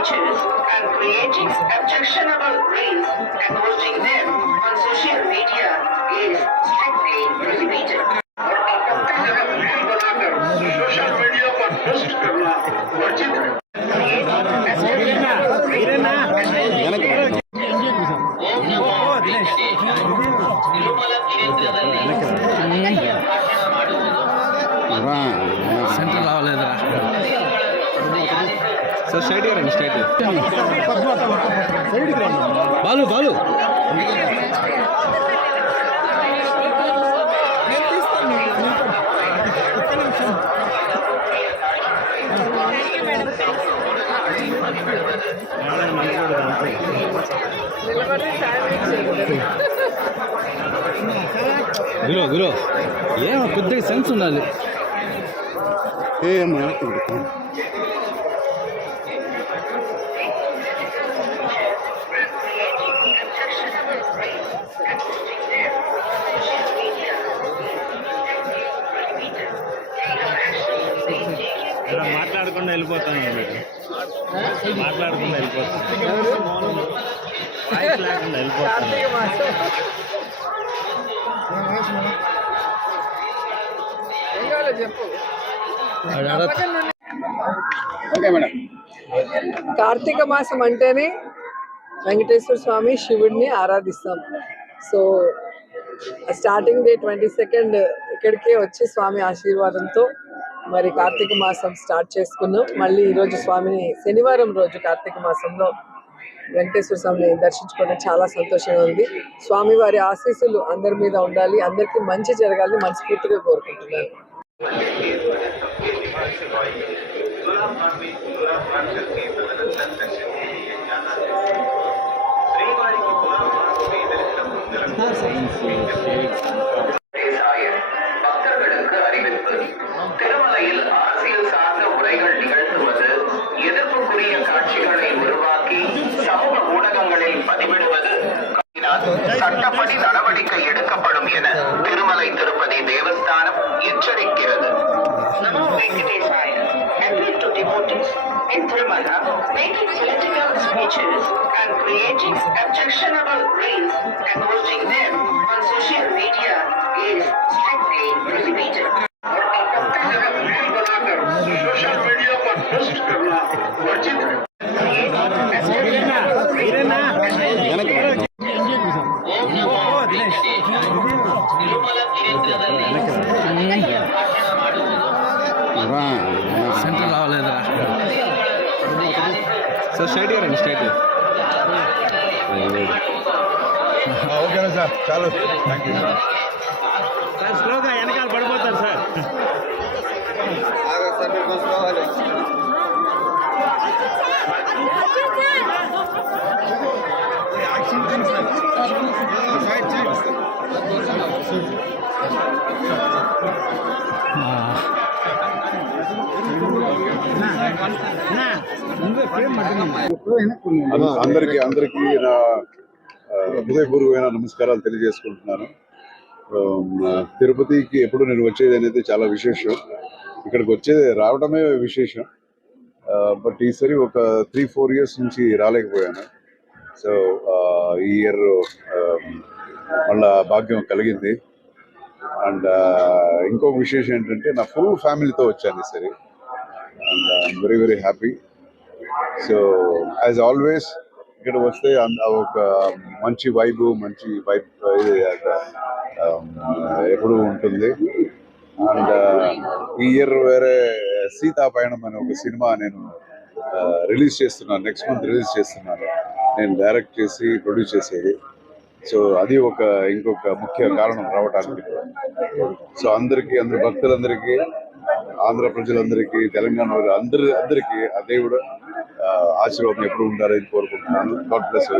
speeches and creating objectionable reels and posting them on social media is strictly prohibited. Social media पर post करना वर्जित है। Centre రావలేదురా sir straight రండి straight Balu Balu గురు గురు ఏమో కొద్దిగా సెన్స్ ఉండాలి ఏమో మాట్లాడకుండా వెళ్ళిపోతాను మాట్లాడకుండా వెళ్ళిపోతాను కార్తీక మాసం అంటేనే వెంకటేశ్వర స్వామి శివుడిని ఆరాధిస్తాం. సో స్టార్టింగ్ డే 22 ఇక్కడికే వచ్చి స్వామి ఆశీర్వాదంతో మరి కార్తీక మాసం స్టార్ట్ చేసుకున్నాం. మళ్ళీ ఈరోజు స్వామిని శనివారం రోజు కార్తీక మాసంలో వెంకటేశ్వర స్వామిని దర్శించుకోవడం చాలా సంతోషంగా ఉంది. స్వామి వారి ఆశీస్సులు అందరి మీద ఉండాలి, అందరికీ మంచి జరగాలని మనస్ఫూర్తిగా కోరుకుంటున్నాను. பக்தர்களுக்கு அறிவிப்பு. திருமலையில் அரசியல் சார்ந்த உரைகள் நிகழ்த்துவது, எதிர்ப்புக்குரிய காட்சிகளை உருவாக்கி சமூக ஊடகங்களில் பதிவிடுவது சட்டப்படி நடவடிக்கை எடுக்கப்படும் என Thirumalai Tirupati Devasthanam எச்சரிக்கிறது. Namo Venkatesaya appeal to devotees in Tirumala making political speeches and creating objectionable reels and posting them on social media is strictly prohibited. Social media पर पोस्ट करना वर्जित है। సెంటర్ రావలేదురా సార్ స్ట్రైట్ రండి స్ట్రైట్ ఓకేనా సార్ చాలు thank you sir స్లోగా వెనకాల పడిపోతారు సార్ అందరికీ నా హృదయపూర్వకమైన నమస్కారాలు తెలియజేసుకుంటున్నాను. తిరుపతికి ఎప్పుడు నేను వచ్చేది అనేది చాలా విశేషం. ఇక్కడికి వచ్చేది రావడమే విశేషం. బట్ ఈసారి ఒక 3-4 years నుంచి రాలేకపోయాను. సో ఈ ఇయర్ మళ్ళా భాగ్యం కలిగింది. అండ్ ఇంకొక విశేషం ఏంటంటే నా ఫుల్ ఫ్యామిలీతో వచ్చాను ఈసారి. And I'm very very happy. So as always ఇక్కడ వస్తే ఒక మంచి వైబ్ ఎప్పుడు ఉంటుంది. అండ్ ఈ ఇయర్ వేరే సీతాపయణం అనే ఒక సినిమా నేను రిలీజ్ చేస్తున్నాను, నెక్స్ట్ మంత్ రిలీజ్ చేస్తున్నాను. నేను డైరెక్ట్ చేసి ప్రొడ్యూస్ చేసేది. సో అది ఇంకొక ముఖ్య కారణం రావడానికి. సో అందరి భక్తులందరికీ, ఆంధ్ర ప్రజలందరికీ, తెలంగాణ అందరికీ ఆ దేవుడు ఆశీర్వాదం ఎప్పుడు ఉండాలని కోరుకుంటున్నాను. God bless you.